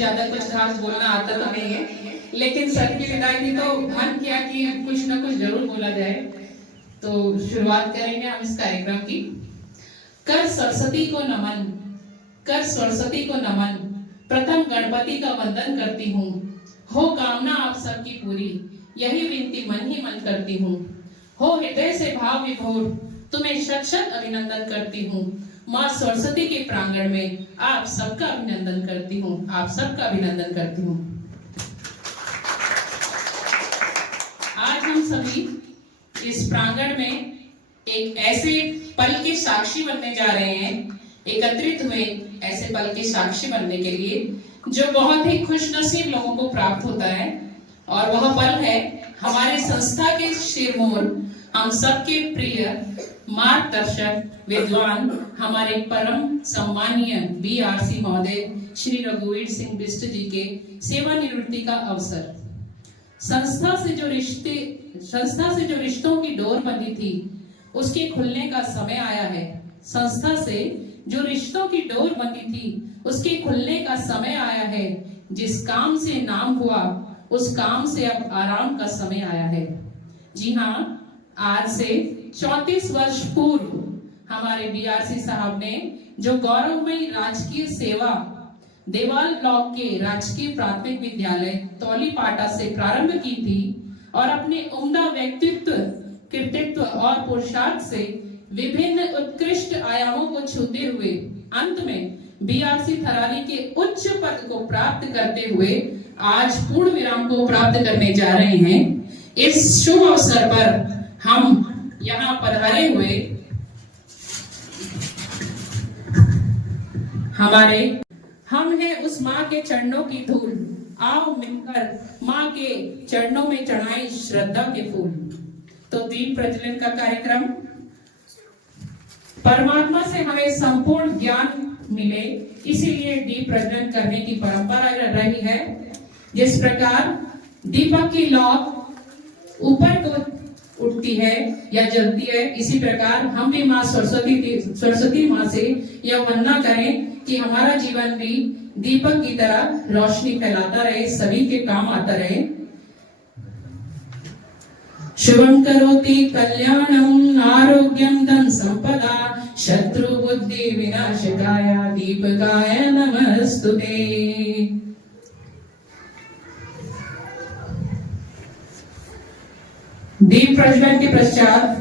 ज्यादा कुछ खास बोलना आता तो नहीं है, लेकिन सर की विदाई थी तो मन किया कि कुछ ना कुछ जरूर बोला जाए। तो शुरुआत करेंगे हम इस कार्यक्रम की। कर सरस्वती को नमन, कर सरस्वती को नमन, प्रथम गणपति का वंदन करती हूँ। हो कामना आप सबकी पूरी, यही विनती मन ही मन करती हूँ। हो हृदय से भाव विभोर, तुम्हें शत शत अभिनंदन करती हूँ। माँ सरस्वती के प्रांगण में आप सबका अभिनंदन करती हूँ, आप सबका अभिनंदन करती हूँ। आज हम सभी इस प्रांगण में एक ऐसे पल के साक्षी बनने जा रहे हैं, एकत्रित हुए ऐसे पल के साक्षी बनने के लिए जो बहुत ही खुशनसीब लोगों को प्राप्त होता है। और वह पल है हमारे संस्था के शिरमोर, हम सबके प्रिय मार्गदर्शक, विद्वान, हमारे परम सम्मानीय बीआरसी महोदय श्री रघुवीर सिंह बिष्ट जी के सेवानिवृत्ति का अवसर। संस्था से जो रिश्तों की डोर बंधी थी उसके खुलने का समय आया है। संस्था से जो रिश्तों की डोर बंधी थी उसके खुलने का समय आया है। जिस काम से नाम हुआ उस काम से अब आराम का समय आया है। जी हाँ, आज से 34 वर्ष पूर्व हमारे बीआरसी साहब ने जो गौरवमयी राजकीय सेवा देवाल ब्लॉक के राजकीय प्राथमिक विद्यालय तौलीपाटा से प्रारंभ की थी और अपने उम्दा व्यक्तित्व, कृतित्व और पुरुषार्थ से विभिन्न उत्कृष्ट आयामों को छूते हुए अंत में बीआरसी थराली के उच्च पद को प्राप्त करते हुए आज पूर्ण विराम को प्राप्त करने जा रहे हैं। इस शुभ अवसर पर हम यहाँ पधारे हुए हम हैं उस माँ के चरणों की धूल, आओ मिलकर माँ के चरणों में चढ़ाएं श्रद्धा के फूल। तो दीप प्रज्वलन का कार्यक्रम, परमात्मा से हमें संपूर्ण ज्ञान मिले इसीलिए दीप प्रज्वलन करने की परंपरा रही है। जिस प्रकार दीपक की लौ ऊपर को उठती है या जलती है, इसी प्रकार हम भी माँ सरस्वती माँ से यह वंदना करें कि हमारा जीवन भी दीपक की तरह रोशनी फैलाता रहे, सभी के काम आता रहे। शुभं करोति कल्याणं आरोग्यं धन संपदा शत्रु बुद्धि विनाशकाय दीपकाय नमस्तुते। दीप प्रज्वलन के पश्चात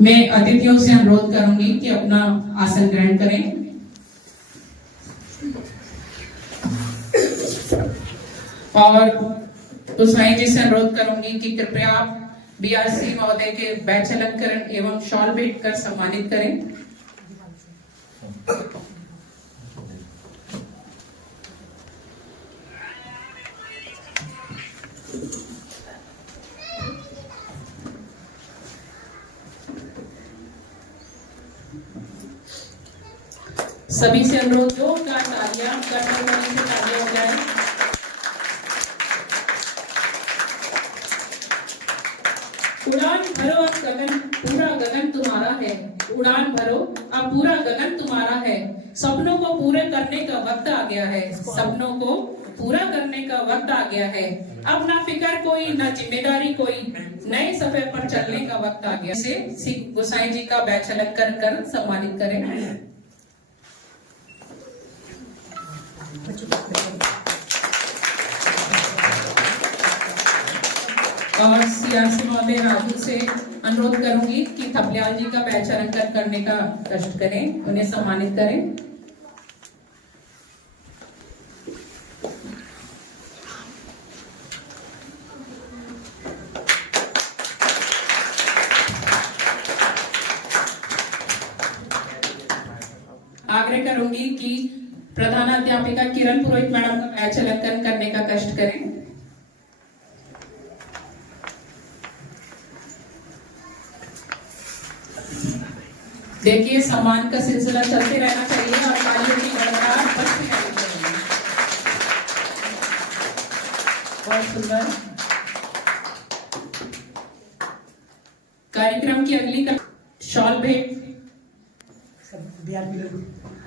मैं अतिथियों से अनुरोध करूंगी कि अपना आसन ग्रहण करें और गोसाई जी से अनुरोध करूंगी कि कृपया बीआरसी महोदय के बैच अलंकरण एवं शॉल भेंट कर सम्मानित करें। सभी से अनुरोध हो तालियां हो जाए। उड़ान भरो अब गगन, पूरा गगन तुम्हारा है। उड़ान भरो अब पूरा गगन तुम्हारा है। सपनों को पूरे करने का वक्त आ गया है। सपनों को पूरा करने का वक्त आ गया है। अब ना फिक्र कोई, ना जिम्मेदारी कोई, नए सफर पर चलने का वक्त आ गया। से गोसाई जी का बैच अलंकरण कर सम्मानित करें। और सीआरसी महोदय राजू से अनुरोध करूंगी कि थपलियाल जी का बैच अलंकरण करने का कष्ट करें, उन्हें सम्मानित करें। आग्रह करूंगी कि प्रधानाध्यापिका किरण पुरोहित मैडम का बैच अलंकरण करने का कष्ट करें। देखिए, सम्मान का सिलसिला चलते रहना चाहिए और तालियों की गड़गड़ाहट बजती रहनी चाहिए। बहुत सुंदर। कार्यक्रम की अगली शॉल भेंट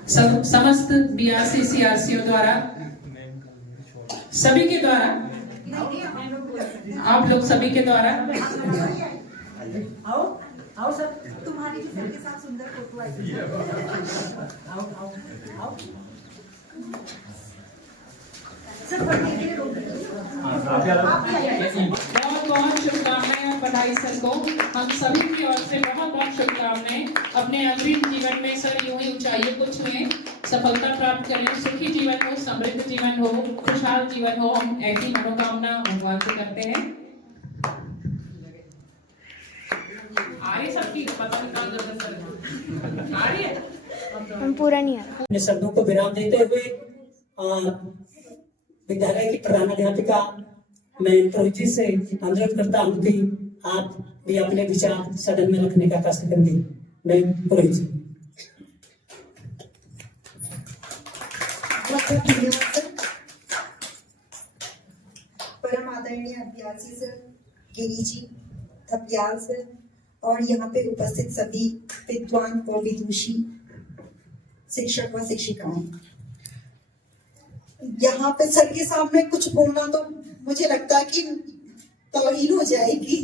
समस्त बीआरसी सीआरसीओ द्वारा, सभी के द्वारा, आप लोग सभी के द्वारा आओ आओ सर, तुम्हारी भी सर के साथ सुंदर फोटो आई। आओ आओ आओ सर, पढ़ने के लिए रोक दीजिए। बहुत बहुत शुभकामनाएं और बधाई सर को, हम सभी की ओर से बहुत बहुत शुभकामनाएं। अपने अग्रिम जीवन में सर यूं ही ऊंचाइयों को छुएं, सफलता प्राप्त करें, सुखी जीवन हो, समृद्ध जीवन हो, खुशहाल जीवन हो, हम ऐसी मनोकामना भगवान से करते हैं। आ रही सबकी पता नहीं सर आ रही है, हम पूरा नहीं आ रहा। अपने शब्दों को विराम देते हुए विद्यालय की प्रधानाध्यापिका मैं पुरोहित जी से अनुरोध करता हूँ कि आप भी अपने विचार सदन में रखने का कष्ट करेंगे। मैं पुरोहित जी। परम आदरणीय अभ्यासी सर, गिरी जी, थपलियाल सर और यहाँ पे उपस्थित सभी विद्वान और विदुषी शिक्षक व शिक्षिकाएं, यहाँ पे सर के सामने कुछ बोलना तो मुझे लगता है कि तौहीन हो जाएगी,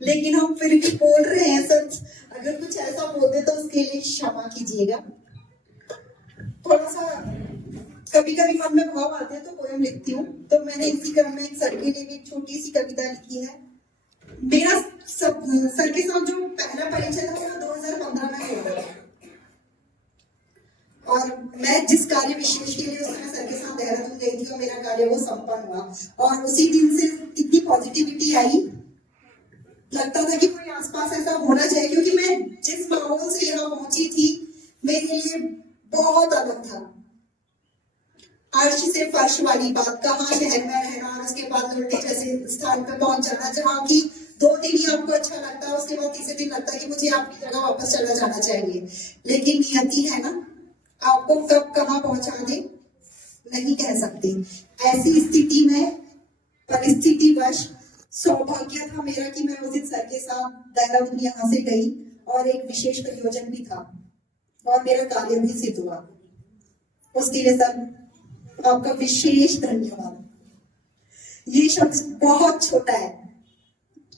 लेकिन हम फिर भी बोल रहे हैं सर। अगर कुछ ऐसा बोल दे तो उसके लिए क्षमा कीजिएगा। थोड़ा सा कभी कभी मन में भाव आते हैं तो पोएम लिखती हूँ, तो मैंने इसी क्रम में सर के लिए भी एक छोटी सी कविता लिखी है। मेरा सर के साथ जो पहला परिचय था वो 2015 में हुआ और मैं जिस कार्य विशेष के लिए उस समय सर के साथ देहरादून गई थी और मेरा कार्य वो संपन्न हुआ और उसी दिन से इतनी पॉजिटिविटी आई, लगता था कि कोई आसपास ऐसा होना चाहिए, क्योंकि मैं जिस माहौल से यहाँ पहुंची थी मेरे लिए बहुत अलग था। अर्श से फर्श वाली बात, कहाँ शहर में रहना और उसके बाद लौटे जैसे स्थान पर पहुंच जाना जहाँ की 2 दिन ही आपको अच्छा लगता है, उसके बाद तीसरे दिन लगता है कि मुझे आपकी जगह वापस चला जाना चाहिए। लेकिन नियति है ना, आपको कब कहाँ पहुंचा दे नहीं कह सकते। ऐसी स्थिति में परिस्थितिवश सौभाग्य था मेरा कि मैं उस दिन सर के साथ देहरादून यहाँ से गई और एक विशेष प्रयोजन भी था और मेरा कार्य भी सिद्ध हुआ। उसके लिए सर आपका विशेष धन्यवाद। ये शब्द बहुत छोटा है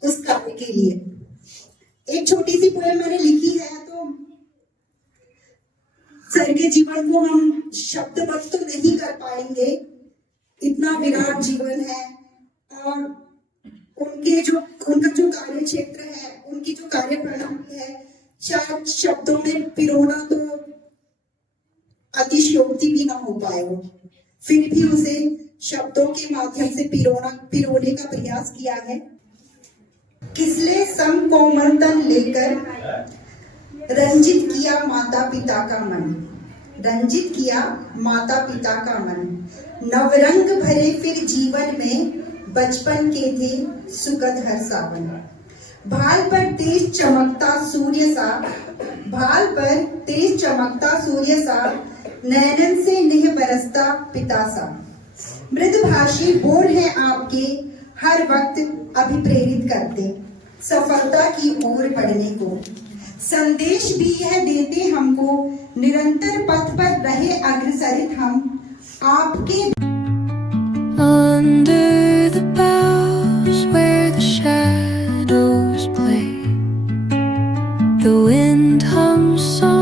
उस कार्य के लिए। एक छोटी सी पोएम मैंने लिखी है, तो सर के जीवन को हम शब्दबद्ध तो नहीं कर पाएंगे, इतना विराट जीवन है और उनका जो कार्य क्षेत्र है, उनकी जो कार्य प्रणाली है, शायद शब्दों में पिरोना तो अतिशयोक्ति भी ना हो पाए हो, फिर भी उसे शब्दों के माध्यम से पिरोने का प्रयास किया है। किसले संग कोमल तन लेकर रंजित किया माता पिता का मन, रंजित किया माता पिता का मन, नवरंग भरे फिर जीवन में बचपन के थे सुखद हर सावन। भाल पर तेज चमकता सूर्य सा, भाल पर तेज चमकता सूर्य सा, नैनन से नेह बरसता पिता सा। मृदभाषी बोल है आपके हर वक्त अभिप्रेरित करते सफलता की ओर बढ़ने को। संदेश भी यह देते हमको निरंतर पथ पर रहे अग्रसरित हम आपके। Under the boughs where the shadows play, the wind hums soft.